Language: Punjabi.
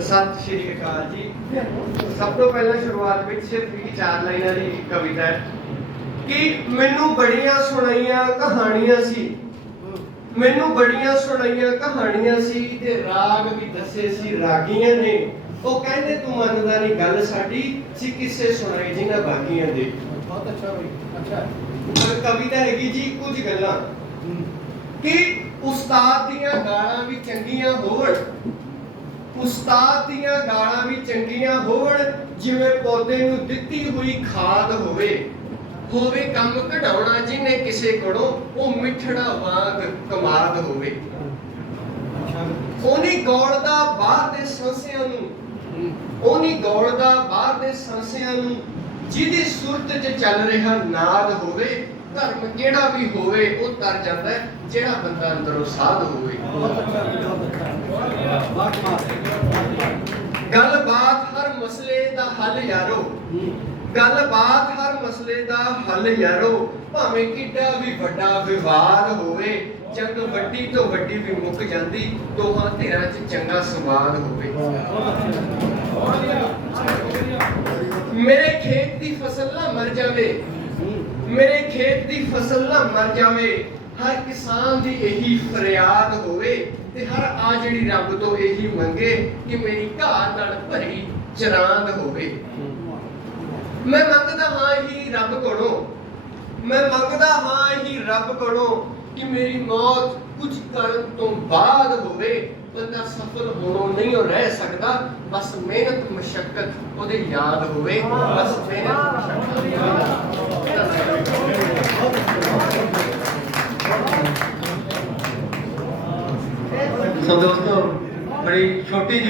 ਸਤਿ ਸ਼੍ਰੀ ਅਕਾਲ ਜੀ। ਸਭ ਤੋਂ ਪਹਿਲਾਂ ਸ਼ੁਰੂਆਤ ਵਿੱਚ ਸਿਰਫ ਇੱਕ ਚਾਰ ਲਾਈਨਾਂ ਦੀ ਕਵਿਤਾ ਹੈ। ਕਿ ਮੈਨੂੰ ਬੜੀਆਂ ਸੁਣਾਈਆਂ ਕਹਾਣੀਆਂ ਸੀ। ਮੈਨੂੰ ਬੜੀਆਂ ਸੁਣਾਈਆਂ ਕਹਾਣੀਆਂ ਸੀ ਤੇ ਰਾਗ ਵੀ ਦੱਸੇ ਸੀ ਰਾਗੀਆਂ ਨੇ। ਉਹ ਕਹਿੰਦੇ ਤੂੰ ਮੰਨਦਾ ਨਹੀਂ ਗੱਲ ਸਾਡੀ ਸੀ ਕਿਸੇ ਸੁਣਾਈ ਜਿਨ੍ਹਾਂ ਬਾਕੀਆਂ ਦੇ। ਬਹੁਤ ਅੱਛਾ ਬਈ ਅੱਛਾ। ਪਰ ਕਵਿਤਾ ਹੈਗੀ ਜੀ ਕੁਝ ਗੱਲਾਂ। ਕਿ ਉਸਤਾਦ ਦੀਆਂ ਗਾਲਾਂ ਚੰਗੀਆਂ ਹੋਣ ਉਸਤਾਦ ਦੀਆਂ ਗਾਲਾਂ ਵੀ ਚੰਗੀਆਂ ਹੋਣ ਜਿਵੇਂ ਪੌਦੇ ਨੂੰ ਦਿੱਤੀ ਹੋਈ ਖਾਦ ਹੋਵੇ। ਹੋਵੇ ਕੰਮ ਕਢਾਉਣਾ ਜਿਹਨੇ ਕਿਸੇ ਕੋਲੋਂ, ਉਹ ਮਿੱਠੜਾ ਵਾਂਗ ਕਮਾਦ ਹੋਵੇ। ਅੱਛਾ ਉਹਨੀ ਗੌਲਦਾ ਬਾਹਰ ਦੇ ਸੰਸਿਆਂ ਨੂੰ, ਉਹਨੀ ਗੌਲਦਾ ਬਾਹਰ ਦੇ ਸੰਸਿਆਂ ਨੂੰ, ਜਿਹਦੀ ਸੁਰਤ 'ਚ ਚੱਲ ਰਿਹਾ ਨਾਦ ਹੋਵੇ ਧਰਮ ਜਿਹੜਾ ਵੀ ਹੋਵੇ ਉਹ ਤਰ ਜਾਂਦਾ ਹੈ, ਜਿਹੜਾ ਬੰਦਾ ਅੰਦਰੋਂ ਸਾਧ ਹੋਵੇ। ਗੱਲਬਾਤ ਹਰ ਮਸਲੇ ਦਾ ਹੱਲ ਯਾਰੋ। ਗੱਲਬਾਤ ਹਰ ਮਸਲੇ ਦਾ ਹੱਲ ਯਾਰੋ। ਭਾਵੇਂ ਕਿੱਡਾ ਵੀ ਵੱਡਾ ਵਿਵਾਦ ਹੋਵੇ ਜੰਗ ਵੱਡੀ ਤੋਂ ਵੱਡੀ ਵੀ ਮੁੱਕ ਜਾਂਦੀ ਦੋਹਾਂ ਧਿਰਾਂ 'ਚ ਚੰਗਾ ਸੰਵਾਦ ਹੋਵੇ। ਮੇਰੇ ਖੇਤ ਦੀ ਫਸਲ ਨਾ ਮਰ ਜਾਵੇ। ਮੇਰੇ ਖੇਤ ਦੀ ਫਸਲ ਨਾ ਮਰ ਜਾਵੇ। ਹਰ ਕਿਸਾਨ ਦੀ ਇਹੀ ਫਰਿਆਦ ਹੋਵੇ ਤੇ ਹਰ ਆ ਜਿਹੜੀ ਰੱਬ ਤੋਂ ਇਹੀ ਮੰਗੇ ਕਿ ਮੇਰੀ ਘਾਹ ਨਾਲ ਭਰੀ ਚਰਾਂਦ ਹੋਵੇ। ਮੈਂ ਮੰਗਦਾ ਹਾਂ ਹੀ ਰੱਬ ਕੋਲੋਂ, ਮੈਂ ਮੰਗਦਾ ਹਾਂ ਹੀ ਰੱਬ ਕੋਲੋਂ ਕਿ ਮੇਰੀ ਮੌਤ ਕੁਝ ਕਰਨ ਤੋਂ ਬਾਅਦ ਹੋਵੇ। ਬੰਦਾ ਸਫਲ ਹੋਣੋਂ ਨਹੀਂ ਉਹ ਰਹਿ ਸਕਦਾ, ਬਸ ਮਿਹਨਤ, ਮਸ਼ੱਕਤ ਉਹਦੇ ਯਾਦ ਹੋਵੇ। ਬਸ ਮਿਹਨਤ, ਮਸ਼ੱਕਤ। So those who very shorty